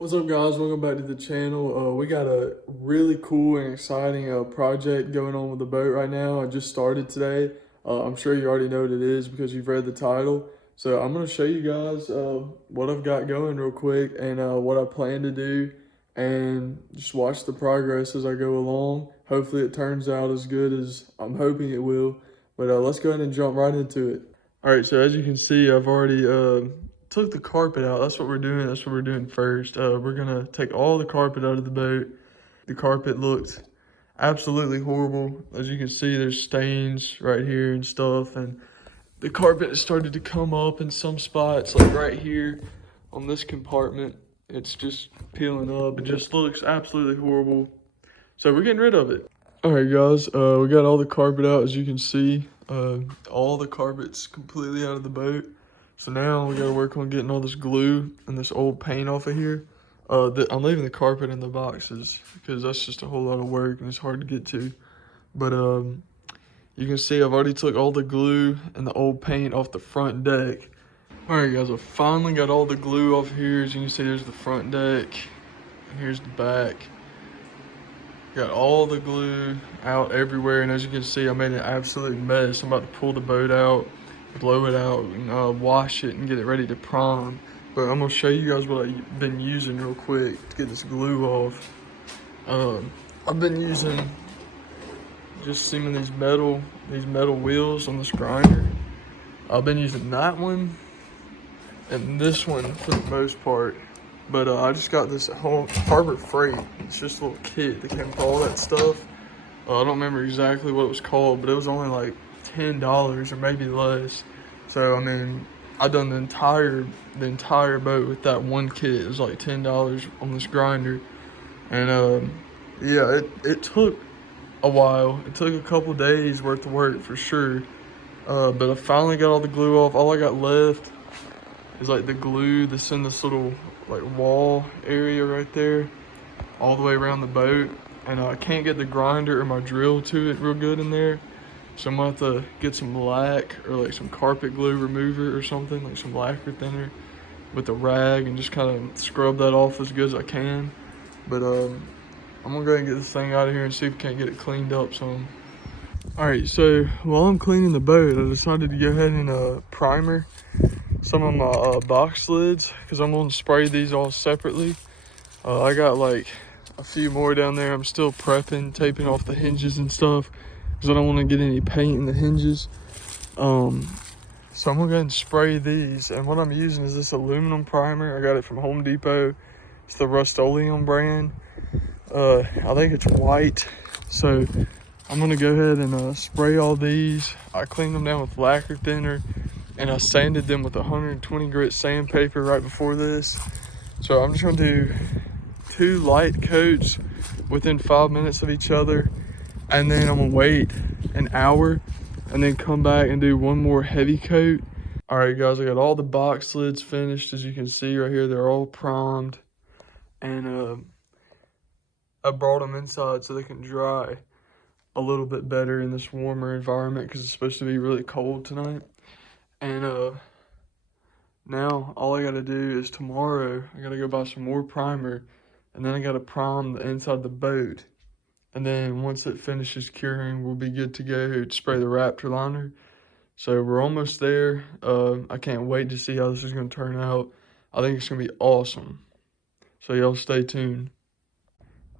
What's up, guys? Welcome back to the channel. We got a really cool and exciting project going on with the boat right now. I just started today. I'm sure you already know what it is because you've read the title. So I'm going to show you guys what I've got going real quick and what I plan to do, and just watch the progress as I go along. Hopefully it turns out as good as I'm hoping it will. But let's go ahead and jump right into it. All right, so as you can see, I've already took the carpet out. That's what we're doing. That's what we're doing first. We're gonna take all the carpet out of the boat. The carpet looked absolutely horrible. As you can see, there's stains right here and stuff, and the carpet started to come up in some spots, like right here on this compartment. It's just peeling up. It just looks absolutely horrible. So we're getting rid of it. All right, guys, we got all the carpet out, as you can see. All the carpet's completely out of the boat. So now we gotta work on getting all this glue and this old paint off of here. I'm leaving the carpet in the boxes because that's just a whole lot of work and it's hard to get to. But you can see I've already took all the glue and the old paint off the front deck. All right, guys, I finally got all the glue off here. As you can see, there's the front deck and here's the back. Got all the glue out everywhere, and as you can see, I made an absolute mess. I'm about to pull the boat out, blow it out, and wash it and get it ready to prime. But I'm gonna show you guys what I've been using real quick to get this glue off. I've been using just seaming these metal wheels on this grinder. I've been using that one and this one for the most part. But I just got this whole Harbor Freight. It's just a little kit that came with all that stuff. I don't remember exactly what it was called, but it was only like $10 or maybe less. So I mean, I done the entire boat with that one kit. It was like $10 on this grinder, and yeah, it took a while. It took a couple days worth of work for sure. But I finally got all the glue off. All I got left is like the glue that's in this little like wall area right there, all the way around the boat. And I can't get the grinder or my drill to it real good in there. So I'm gonna have to get some lac or like some carpet glue remover or something, like some lacquer thinner with a rag, and just kind of scrub that off as good as I can. But I'm gonna go ahead and get this thing out of here and see if we can't get it cleaned up some. All right, so while I'm cleaning the boat, I decided to go ahead and primer some of my box lids, because I'm going to spray these all separately. I got like a few more down there. I'm still prepping, taping off the hinges and stuff, because I don't want to get any paint in the hinges. So I'm going to go ahead and spray these. And what I'm using is this aluminum primer. I got it from Home Depot. It's the Rust-Oleum brand. I think it's white. So I'm going to go ahead and spray all these. I cleaned them down with lacquer thinner, and I sanded them with 120 grit sandpaper right before this. So I'm just gonna do 2 light coats within 5 minutes of each other, and then I'm gonna wait an hour and then come back and do 1 more heavy coat. All right, guys, I got all the box lids finished. As you can see right here, they're all primed, and I brought them inside so they can dry a little bit better in this warmer environment, because it's supposed to be really cold tonight. And now all I gotta do is tomorrow I gotta go buy some more primer, and then I gotta prime the inside of the boat. And then once it finishes curing, we'll be good to go to spray the Raptor Liner. So we're almost there. I can't wait to see how this is gonna turn out. I think it's gonna be awesome. So y'all stay tuned.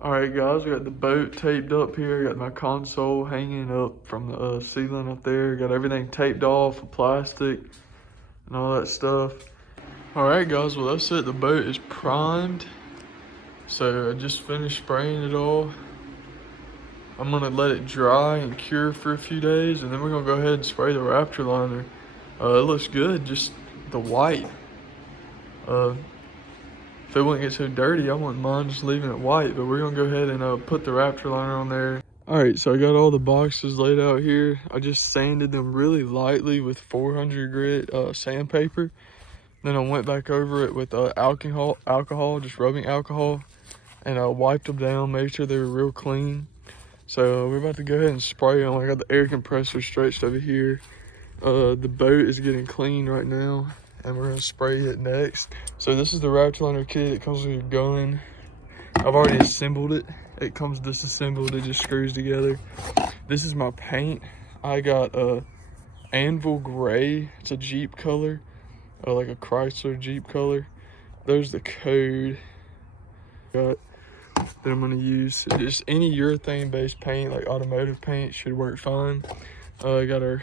All right, guys, we got the boat taped up here. I got my console hanging up from the ceiling up there. Got everything taped off with plastic and all that stuff. All right, guys, well, that's it. The boat is primed. So I just finished spraying it all. I'm gonna let it dry and cure for a few days, and then we're gonna go ahead and spray the Raptor Liner. It looks good, just the white. If it wouldn't get so dirty, I wouldn't mind just leaving it white, but we're gonna go ahead and put the Raptor Liner on there. All right, so I got all the boxes laid out here. I just sanded them really lightly with 400 grit sandpaper. Then I went back over it with alcohol, just rubbing alcohol, and I wiped them down, made sure they were real clean. So we're about to go ahead and spray them. I got the air compressor stretched over here. The boat is getting clean right now, and we're gonna spray it next. So this is the Raptor Liner kit. It comes with your gun. I've already assembled it. It comes disassembled, it just screws together. This is my paint. I got Anvil Gray. It's a Jeep color, like a Chrysler Jeep color. There's the code that I'm gonna use. Just any urethane based paint, like automotive paint, should work fine. I got our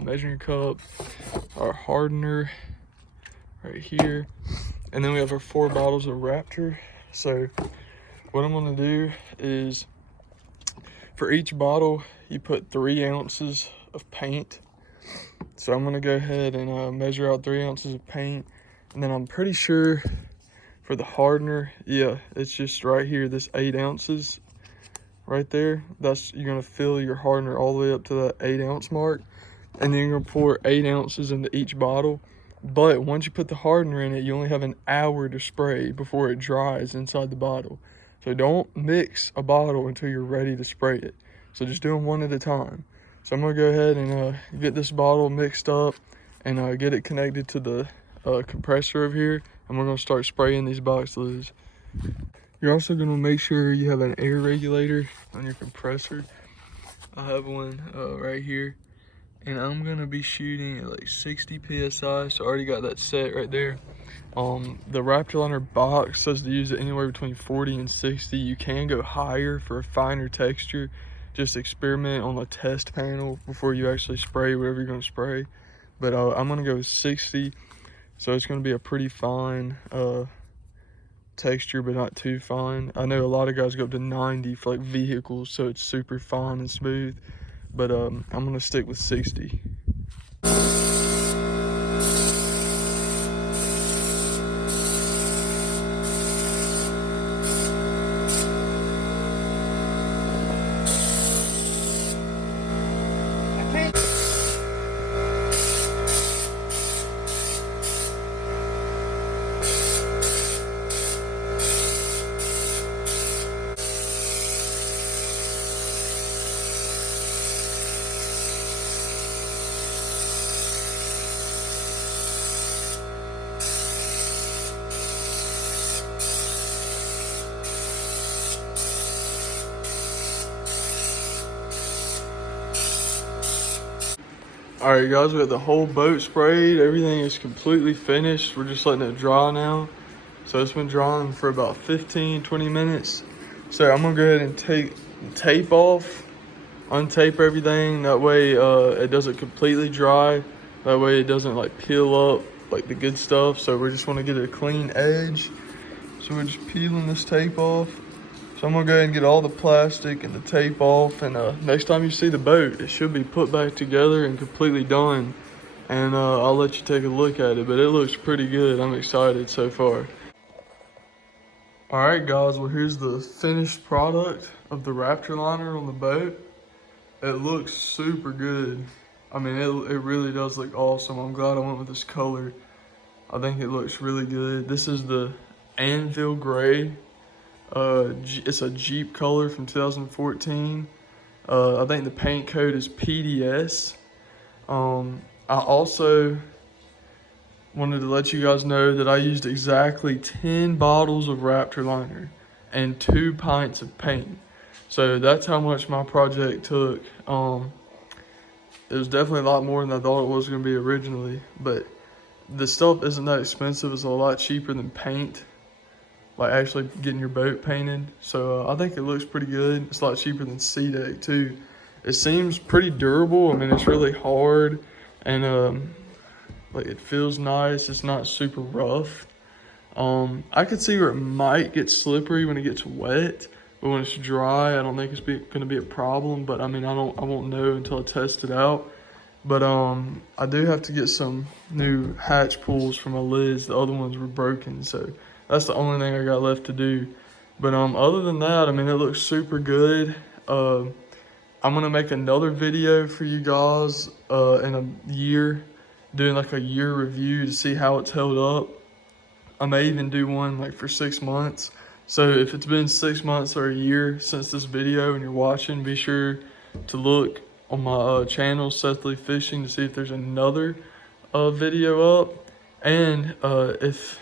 measuring cup, our hardener right here, and then we have our 4 bottles of Raptor. So what I'm gonna do is, for each bottle you put 3 ounces of paint. So I'm gonna go ahead and measure out 3 ounces of paint, and then I'm pretty sure for the hardener, yeah, it's just right here, this 8 ounces right there. That's, you're gonna fill your hardener all the way up to that 8 ounce mark, and then you're gonna pour 8 ounces into each bottle. But once you put the hardener in it, you only have an hour to spray before it dries inside the bottle. So don't mix a bottle until you're ready to spray it. So just do them one at a time. So I'm gonna go ahead and get this bottle mixed up and get it connected to the compressor over here, and we're gonna start spraying these box lids. You're also gonna make sure you have an air regulator on your compressor. I have one right here, and I'm gonna be shooting at like 60 PSI, so I already got that set right there. The Raptor Liner box says to use it anywhere between 40 and 60. You can go higher for a finer texture. Just experiment on the test panel before you actually spray whatever you're gonna spray. But I'm gonna go with 60, so it's gonna be a pretty fine texture, but not too fine. I know a lot of guys go up to 90 for like vehicles, so it's super fine and smooth. But I'm gonna stick with 60. All right, guys, we got the whole boat sprayed. Everything is completely finished. We're just letting it dry now. So it's been drying for about 15-20 minutes. So I'm gonna go ahead and take the tape off, untape everything. That way it doesn't completely dry. That way it doesn't like peel up like the good stuff. So we just wanna get a clean edge. So we're just peeling this tape off. So I'm gonna go ahead and get all the plastic and the tape off, and next time you see the boat, it should be put back together and completely done. And I'll let you take a look at it, but it looks pretty good. I'm excited so far. All right, guys, well, here's the finished product of the Raptor Liner on the boat. It looks super good. I mean, it really does look awesome. I'm glad I went with this color. I think it looks really good. This is the Anvil Gray. It's a Jeep color from 2014. I think the paint code is PDS. I also wanted to let you guys know that I used exactly 10 bottles of Raptor Liner and 2 pints of paint. So that's how much my project took. It was definitely a lot more than I thought it was going to be originally, but the stuff isn't that expensive. It's a lot cheaper than paint, like actually getting your boat painted. So I think it looks pretty good. It's a lot cheaper than C-Deck too. It seems pretty durable. I mean, it's really hard, and like it feels nice. It's not super rough. I could see where it might get slippery when it gets wet, but when it's dry, I don't think it's gonna be a problem. But I mean, I won't know until I test it out. But I do have to get some new hatch pulls for my lids. The other ones were broken, so that's the only thing I got left to do. But other than that, I mean, it looks super good. I'm gonna make another video for you guys in a year, doing like a year review to see how it's held up. I may even do one like for 6 months. So if it's been 6 months or a year since this video and you're watching, be sure to look on my channel, Seth Lee Fishing, to see if there's another video up. And if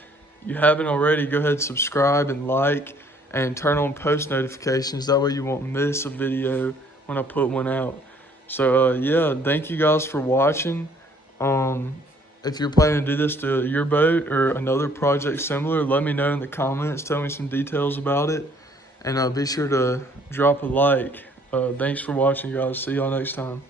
you haven't already, go ahead and subscribe and like and turn on post notifications. That way you won't miss a video when I put one out. So yeah, thank you guys for watching. If you're planning to do this to your boat or another project similar, let me know in the comments. Tell me some details about it. And be sure to drop a like. Thanks for watching, guys. See y'all next time.